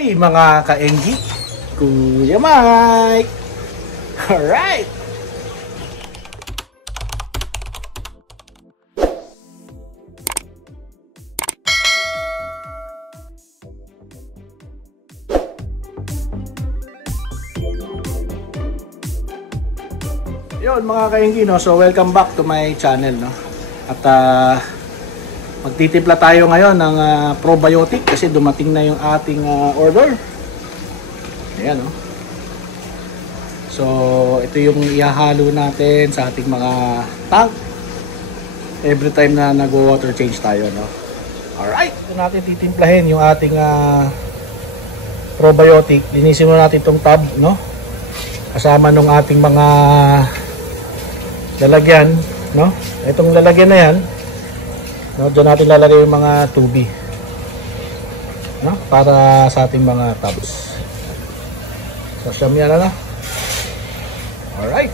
Hi mga ka-Engi, Kuya Mike! Alright! Yun mga ka-Engi, no? So welcome back to my channel, no? At magtitimpla tayo ngayon ng probiotic kasi dumating na yung ating order. Ayan, no? So ito yung ihahalo natin sa ating mga tank every time na nag-water change tayo, no? Alright, ito natin titimplahin yung ating probiotic. Linisin mo natin itong tub, no? Kasama nung ating mga lalagyan, no? Itong lalagyan na yan, no, diyan natin lalagay yung mga tubi, no, para sa ating mga tubs. So siyam yan na. Alright,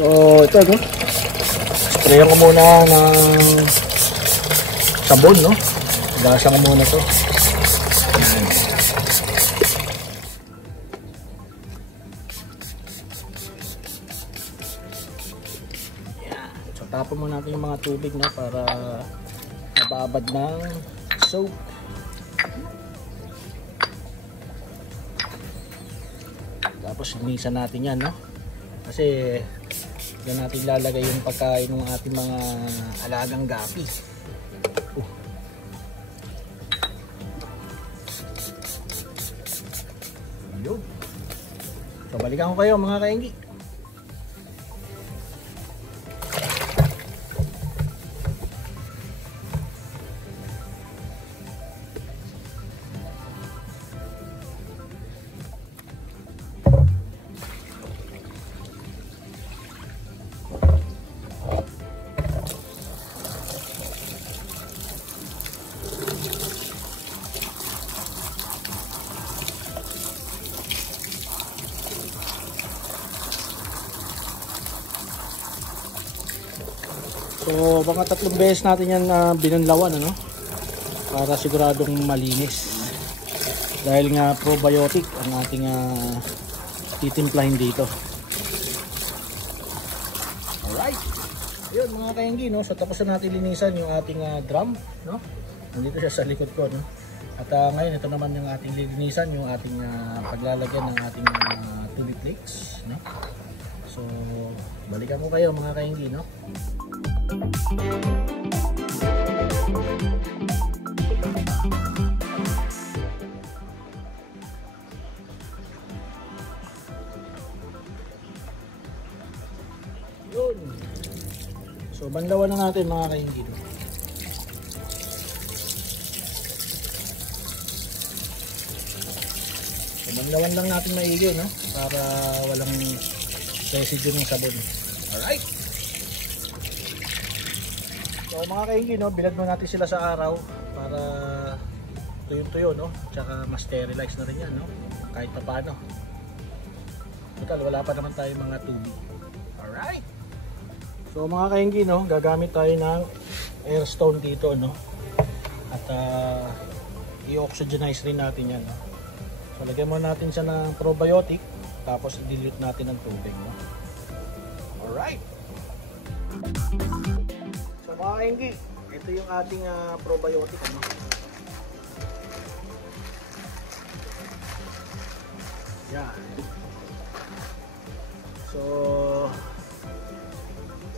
so ito, no, sprayan ko muna ng sabon, no, gasan ko muna to. Tapon mo natin yung mga tubig na para mababad ng soap. Tapos linisan natin yan, no? Kasi yan natin lalagay yung pagkain ng ating mga alagang gapi. Yun. So balikan ko kayo mga ka-Engi. So mga 3 beses natin yan binanlawan, ano, para siguradong malinis, dahil nga probiotic ang ating titimplahin dito. Alright, yun mga ka-Engi, no? So tapos na natin linisan yung ating drum, no? Nandito siya sa likod ko, no? At ngayon ito naman yung ating lilinisan, yung ating paglalagyan ng ating tubi flakes, no? So balikan ko kayo mga ka-Engi, no? Yun. So banlawan na natin mga ka-Engi. So banlawan lang natin maigi, no? Para walang residue ng sabon. Alright. So mga ka-Engi, no, bilad mo natin sila sa araw para tuyong-tuyo, no? Tsaka mas sterilize na rin yan, no? Kahit pa paano. Total, wala pa naman tayo mga tubig. Alright. So mga ka-Engi, no, gagamit tayo ng airstone dito, no? At i-oxygenize rin natin yan, no? So lagyan mo natin siya ng probiotic, tapos i-dilute natin ng tubig, no? Alright. Mga ka-Engi, ito yung ating probiotic, ano? Yan. So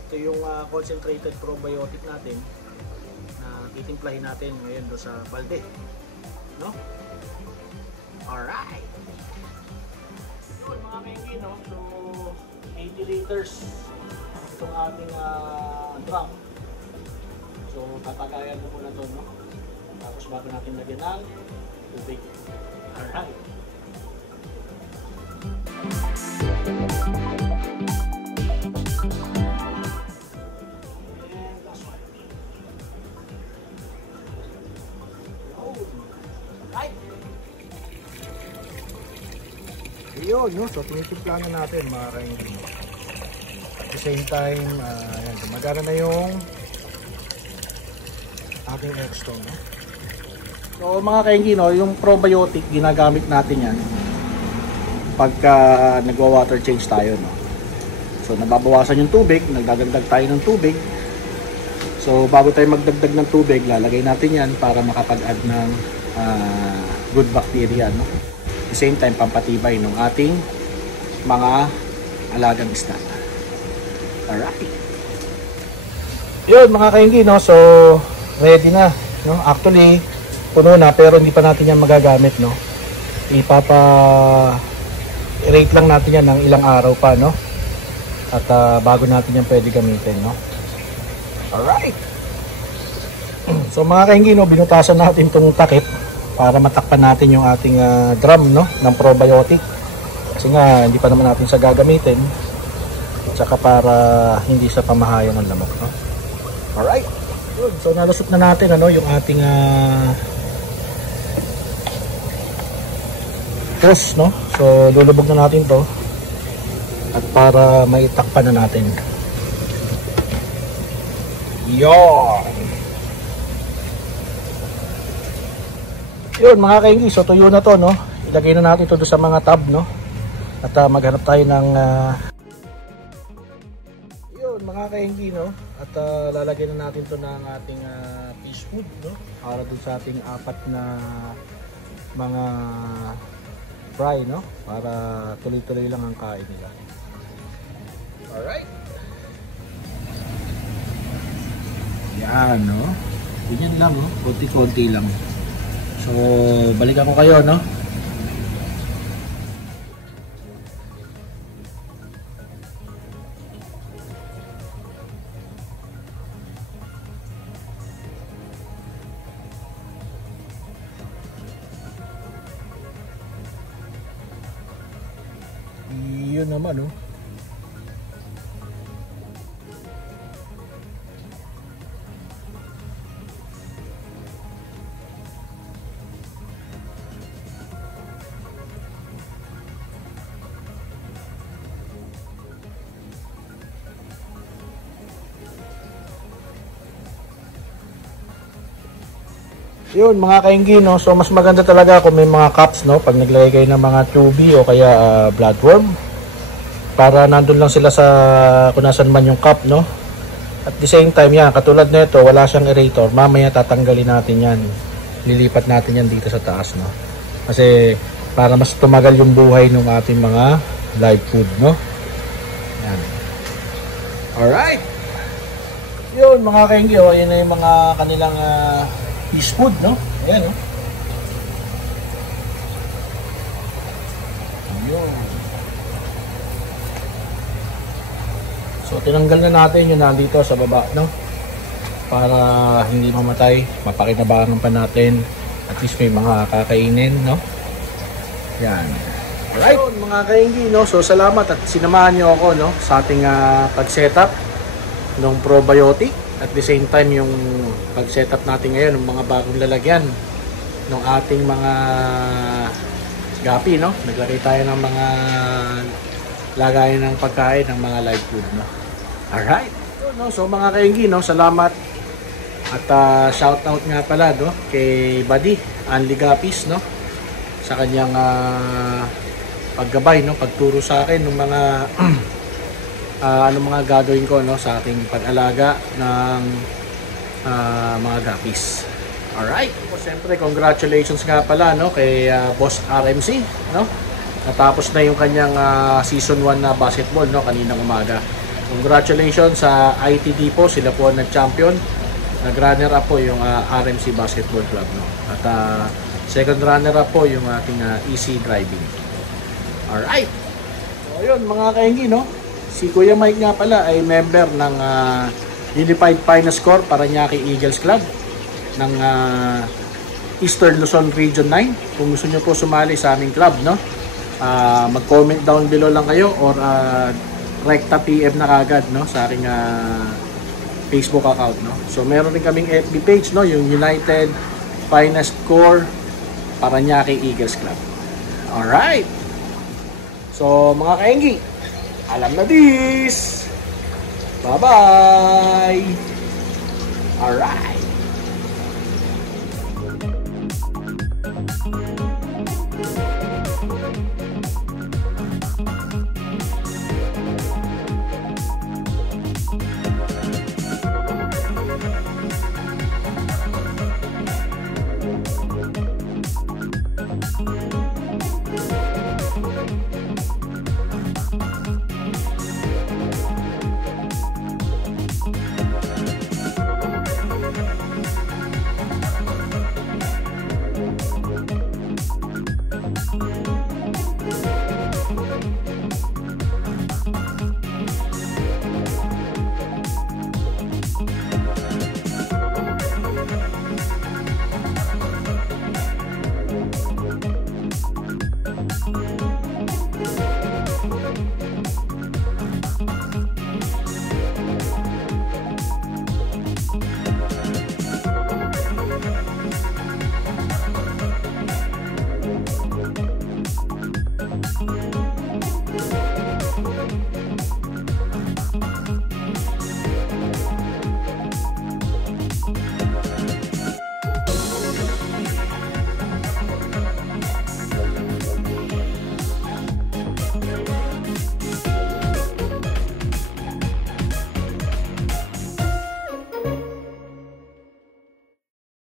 ito yung concentrated probiotic natin na titimplahin natin ngayon do sa balde, no? Alright. So mga ka-Engi, no? So 80 liters itong ating drum. So tatagayan mo muna ito, no? Tapos bago natin lagyan ng tubig. Alright. And last one. Alright. Ayun, no? So tinitimpla na natin mga ka-Engi. At the same time, ayan, gumagana na yung ating airstone, no? So mga kainggi, no, yung probiotic ginagamit natin yan pagka nagwa-water change tayo, no. So nababawasan yung tubig, nagdadagdag tayo ng tubig. So bago tayo magdagdag ng tubig, lalagay natin yan para makapag-add ng good bacteria, no. At the same time, pampatibay ng ating mga alagang isda. Alright. Yun mga kainggi, no, so ready na, no. Actually puno na pero hindi pa natin yan magagamit, no. Rate lang natin yan ng ilang araw pa, no. At bago natin yan pwede gamitin, no. Alright. So mga kainggi, no, binutasan natin itong takip para matakpan natin yung ating drum, no, ng probiotic. Kasi nga hindi pa naman natin siya gagamitin. At saka para hindi sa pamahayan ng lamok, no. Alright. Good. So nalusot na natin, ano, yung ating hose, no. So lulubog na natin to at para maitakpan na natin. Yon. Yun mga kainggi, so tuyo na to, no. Ilagay na natin to sa mga tab, no. At maghanap tayo ng yun mga kainggi, no. At lalagay na natin to ng ating fish food, no, para dun sa ating apat na mga fry, no, para tuloy-tuloy lang ang kain nila. Alright. Yan, no. Ganyan lang, no. Konti-konti lang. So, balikan ko kayo, no. Yun naman, no. Yun mga kainggi, no. So mas maganda talaga kung may mga cups, no, pag naglagay kayo ng mga tubig o kaya bloodworm, para nandun lang sila sa kung nasan man yung cup, no. At the same time, yan, katulad nito, wala siyang aerator, mamaya tatanggalin natin yan, lilipat natin yan dito sa taas, no, kasi para mas tumagal yung buhay ng ating mga live food, no. Yan. Alright. Yun mga kainggi, oh, yun na yung mga kanilang fish food, no. Ayan, no. Ayun. So tinanggal na natin yung nandito sa baba, no, para hindi mamatay, mapakinabangan pa natin, at least may mga kakainin, no. Yan. Alright. Ayun, mga kainggi, no. So salamat at sinamahan niyo ako, no, sa ating pag-setup ng probiotic. At the same time, yung pag-setup natin ngayon ng mga bagong lalagyan ng ating mga gapi, no. Naglagay tayo ng mga lagayan ng pagkain ng mga live food, no. Alright. So mga kainggi, no, salamat. At shout out nga pala, no, kay Buddy Anli Gapis, no, sa kanyang paggabay, no, pagturo sa akin ng mga anong mga gagawin ko, no, sa ating pag-alaga ng mga gapis. Alright. Siyempre, congratulations nga pala, no, kay Boss RMC, no. Natapos na yung kanyang season 1 na basketball, no, kaninang umaga. Congratulations sa ITD po, sila po ang nag-champion. Nag-runner up po yung RMC Basketball Club, no. At second runner up po yung ating easy driving. Alright. So yun mga kainggi, no. Si Kuya Mike nga pala ay member ng Unified Finest Corps Parañaque Eagles Club ng Eastern Luzon Region 9. Kung gusto nyo po sumali sa aming club, no, mag-comment down below lang kayo or rekta PM na kagad, no, sa aking Facebook account, no. So meron rin kaming FB page, no, yung United Finest Corps Parañaque Eagles Club. Alright. So mga kainggi, alam na this. Bye-bye. Alright.